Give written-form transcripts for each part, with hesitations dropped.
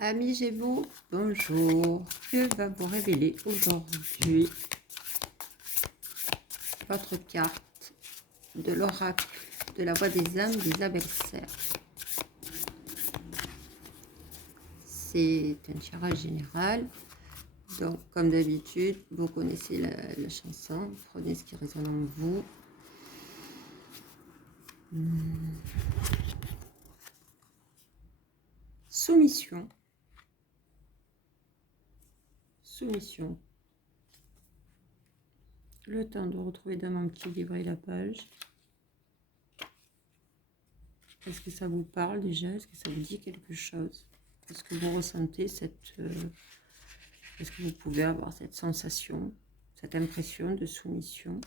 Amis Gémeaux, bonjour. Dieu va vous révéler aujourd'hui votre carte de l'oracle de la voix des âmes d'Isabelle Serre. C'est un tirage général. Donc, comme d'habitude, vous connaissez la chanson. Prenez ce qui résonne en vous. Soumission. Soumission. Le temps de retrouver dans mon petit livret la page. Est-ce que ça vous parle déjà? Est-ce que ça vous dit quelque chose? Est-ce que vous ressentez cette... est-ce que vous pouvez avoir cette sensation, cette impression de soumission?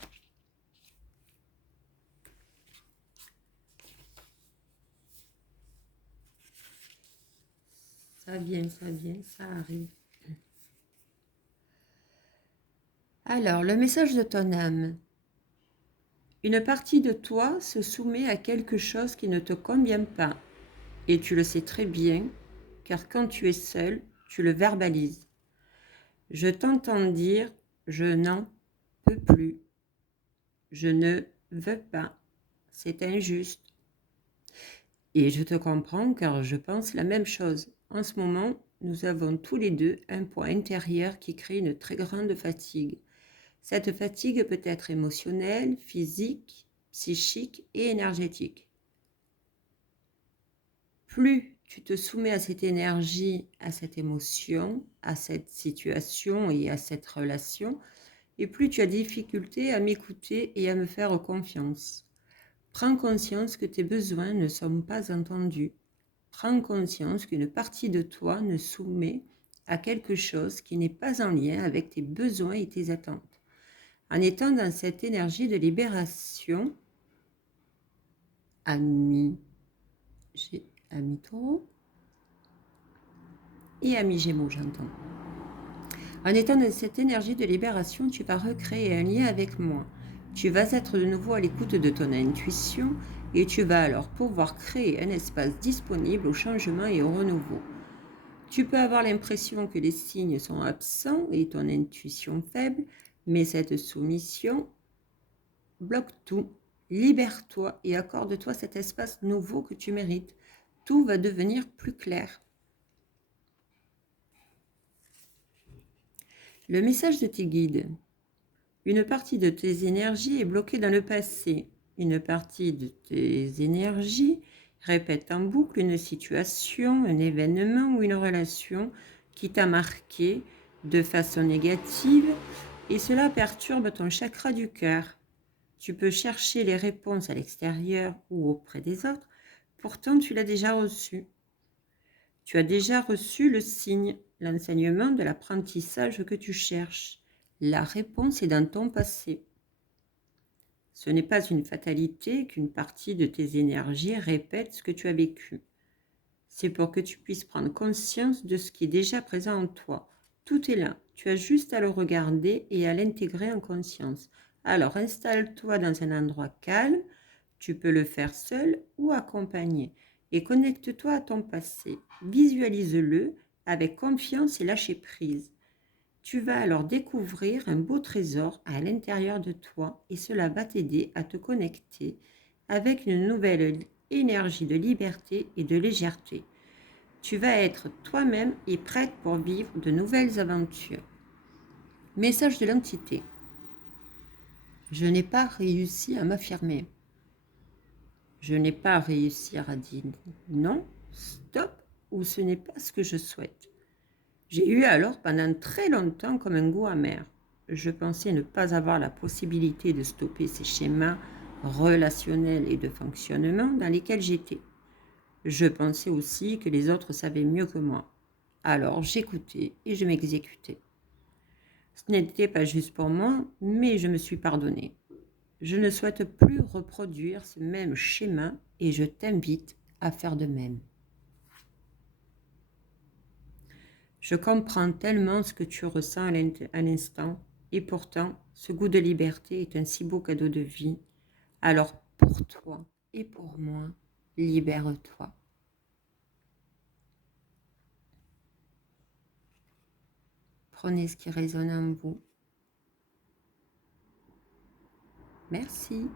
Ça vient, ça arrive. Alors, le message de ton âme. Une partie de toi se soumet à quelque chose qui ne te convient pas. Et tu le sais très bien, car quand tu es seul, tu le verbalises. Je t'entends dire, je n'en peux plus. Je ne veux pas. C'est injuste. Et je te comprends, car je pense la même chose. En ce moment, nous avons tous les deux un poids intérieur qui crée une très grande fatigue. Cette fatigue peut être émotionnelle, physique, psychique et énergétique. Plus tu te soumets à cette énergie, à cette émotion, à cette situation et à cette relation, et plus tu as difficulté à m'écouter et à me faire confiance. Prends conscience que tes besoins ne sont pas entendus. Prends conscience qu'une partie de toi ne soumet à quelque chose qui n'est pas en lien avec tes besoins et tes attentes. En étant dans cette énergie de libération, ami Taureau et ami Gémeaux, j'entends. En étant dans cette énergie de libération, tu vas recréer un lien avec moi. Tu vas être de nouveau à l'écoute de ton intuition et tu vas alors pouvoir créer un espace disponible au changement et au renouveau. Tu peux avoir l'impression que les signes sont absents et ton intuition faible, mais cette soumission bloque tout. Libère-toi et accorde-toi cet espace nouveau que tu mérites. Tout va devenir plus clair. Le message de tes guides. Une partie de tes énergies est bloquée dans le passé. Une partie de tes énergies répète en boucle une situation, un événement ou une relation qui t'a marqué de façon négative et cela perturbe ton chakra du cœur. Tu peux chercher les réponses à l'extérieur ou auprès des autres, pourtant tu l'as déjà reçu. Tu as déjà reçu le signe, l'enseignement de l'apprentissage que tu cherches. La réponse est dans ton passé. Ce n'est pas une fatalité qu'une partie de tes énergies répète ce que tu as vécu. C'est pour que tu puisses prendre conscience de ce qui est déjà présent en toi. Tout est là. Tu as juste à le regarder et à l'intégrer en conscience. Alors installe-toi dans un endroit calme. Tu peux le faire seul ou accompagné. Et connecte-toi à ton passé. Visualise-le avec confiance et lâcher prise. Tu vas alors découvrir un beau trésor à l'intérieur de toi et cela va t'aider à te connecter avec une nouvelle énergie de liberté et de légèreté. Tu vas être toi-même et prête pour vivre de nouvelles aventures. Message de l'entité. Je n'ai pas réussi à m'affirmer. Je n'ai pas réussi à dire non, stop, ou ce n'est pas ce que je souhaite. J'ai eu alors pendant très longtemps comme un goût amer. Je pensais ne pas avoir la possibilité de stopper ces schémas relationnels et de fonctionnement dans lesquels j'étais. Je pensais aussi que les autres savaient mieux que moi. Alors j'écoutais et je m'exécutais. Ce n'était pas juste pour moi, mais je me suis pardonnée. Je ne souhaite plus reproduire ce même schéma et je t'invite à faire de même. Je comprends tellement ce que tu ressens à l'instant, et pourtant, ce goût de liberté est un si beau cadeau de vie. Alors, pour toi et pour moi, libère-toi. Prenez ce qui résonne en vous. Merci.